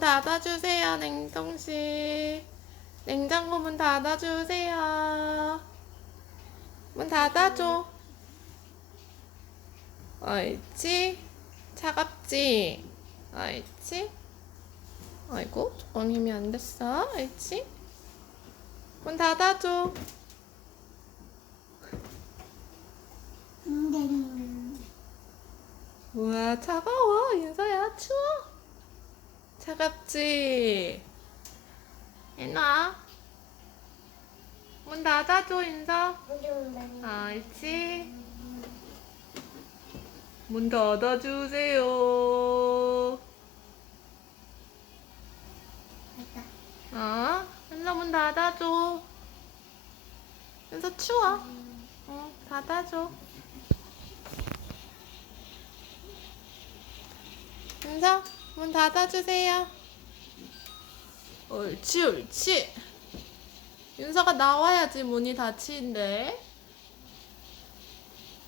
닫아주세요, 냉동실. 냉장고 문 닫아주세요. 문 닫아줘. 옳지? 차갑지? 옳지? 아이고, 조금 힘이 안 됐어. 옳지? 문 닫아줘. 우와, 차가워. 윤서야, 추워. 차갑지? 얘나. 문 닫아줘, 윤서. 옳지? 문 닫아주세요. 어? 윤서 문 닫아줘. 윤서 추워. 응, 닫아줘. 윤서 문 닫아주세요. 옳지, 옳지. 윤서가 나와야지 문이 닫히는데.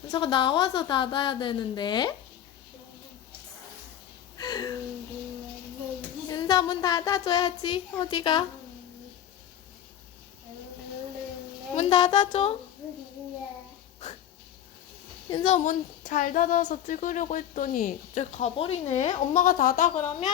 윤서가 나와서 닫아야 되는데. 윤서 문 닫아줘야지. 어디가? 문 닫아줘. 윤서 문 잘 닫아서 찍으려고 했더니 이제 가버리네. 엄마가 닫아 그러면?